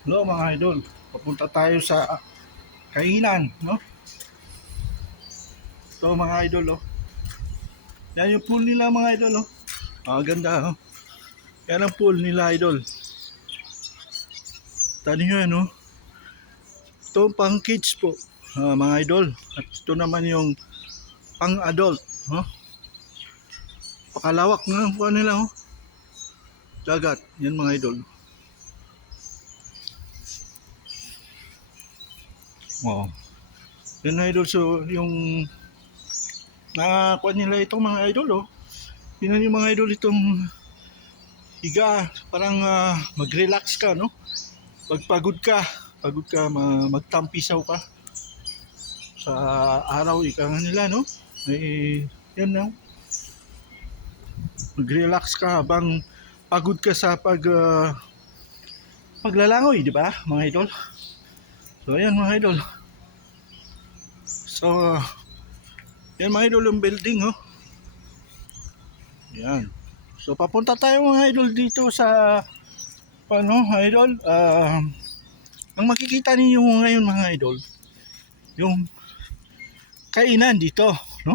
Hello mga idol, papunta tayo sa kainan, no? Ito mga idol, oh. Yan yung pool nila mga idol, oh. Ganda, oh. Yan ang pool nila idol. Tani nyo yan, oh. Ito pang kids po, mga idol. At ito naman yung pang adult, no? Pakalawak nga po nila, oh. Dagat, yan mga idol. Wow. Yan idol, so yung nakakuha nila itong mga idol, oh. Tingnan yung mga idol itong higa, parang mag-relax ka, no? Pag pagod ka, magtampisaw ka sa araw, ika nga nila, no? Yan, no? Mag-relax ka habang pagod ka sa paglalangoy, di ba, mga idol? So, ayan mga idol. So, yan mga idol yung building, oh. Yan. So, papunta tayo mga idol dito sa idol, ang makikita niyo ngayon mga idol, yung kainan dito, no?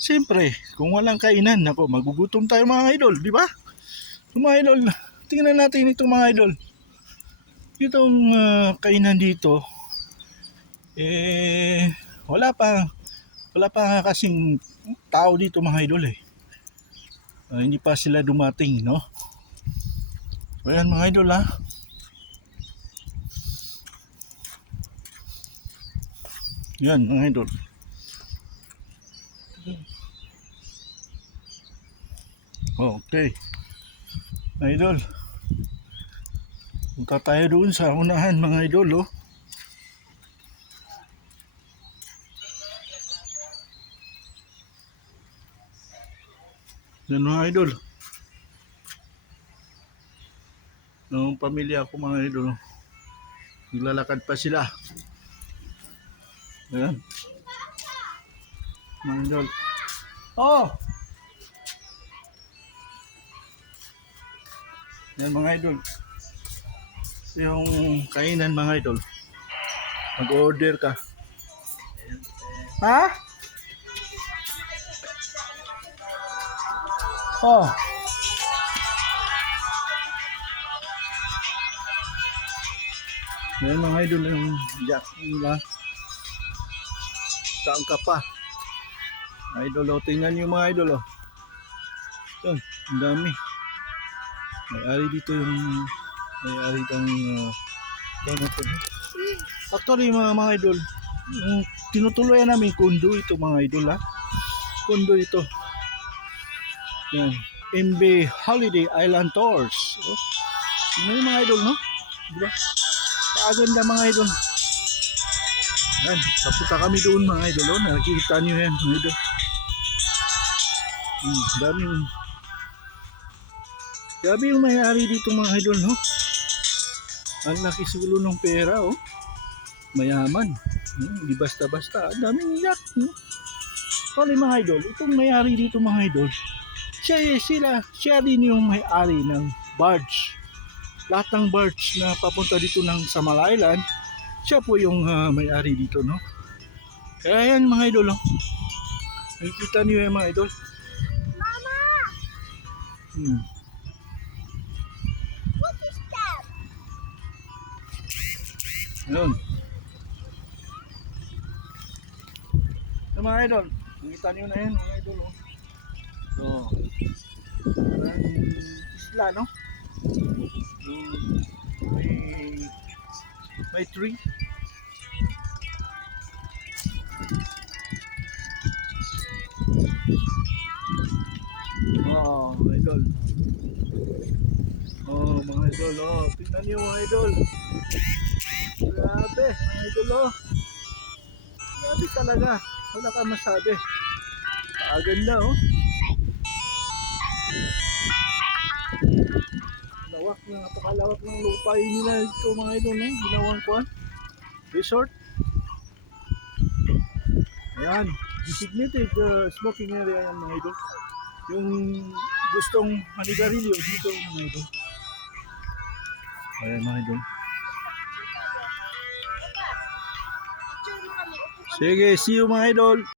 Siyempre, kung walang kainan, nako, magugutom tayo mga idol, di ba? So, mga idol, tingnan natin itong mga idol. Itong kainan dito, wala pa kasing tao dito mga idol eh. Hindi pa sila dumating, no? Ayan mga idol, ha. Yan mga idol. Okay. Idol. Punta tayo doon sa unahan mga idol, oh. Yan mga idol. Noong pamilya ko mga idol, naglalakad pa sila. Ayan. Mga idol. Oh! Yan mga idol. Yung kainan mga idol. Mag-order ka. Ha? Oh. Yan mga idol yung jack nila. Saan ka pa? Idol, oh, tingnan nyo mga idol, oh. Yan, ang dami. May-ari dito yung may-ari ng actually mga idol, yung tinutuloyan namin kondo ito mga idol, ha. Kondo ito. Yan, MB Holiday Island Tours, oh. Yun yung mga idol, no? Diba? Paaganda mga idol. Yan, papunta kami doon mga idol, oh. Nakikita nyo yan mga idol. Daming grabe yung may-ari dito mga idol, no? Ang laki siguro ng pera, oh. Mayaman. Hindi basta-basta. Ang daming yacht, no? Kali mga idol, itong may-ari dito mga idol, siya din yung may-ari ng barge. Lahat ng barge na papunta dito ng Samal Island, siya po yung may-ari dito, no? Kaya yan mga idol, oh. Nakikita niyo yan mga idol. Mama! What is that? Yun. So, mga idol, nakita niyo na yan mga idol, oh. So, isla, no? May tree. Oh, mga idol. Oh, mga idol, oh. Tingnan niyo mga idol. Grabe, mga idol, oh. Grabe talaga. Wala ka masabi. Ganda, oh. Lawak na, napakalawak ng lupa nila ito mga idol, eh. Ginawang kuwan. Resort. Ayan. Designated smoking area yan mga idol. Yung gustong manigarilyo dito mga idol. Ayan mga idol. Picture mo kami. Upo kami. Sige, see you mga idol.